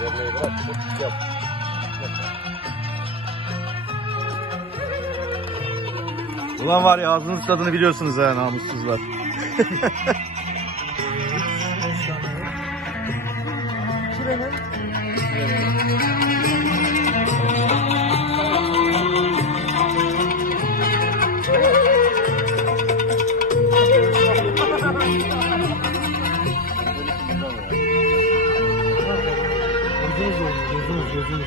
bırak. Yap. Ulan var ya ağzınız tadını biliyorsunuz ha namussuzlar. Gözünüz olsun, gözünüz, gözünüz.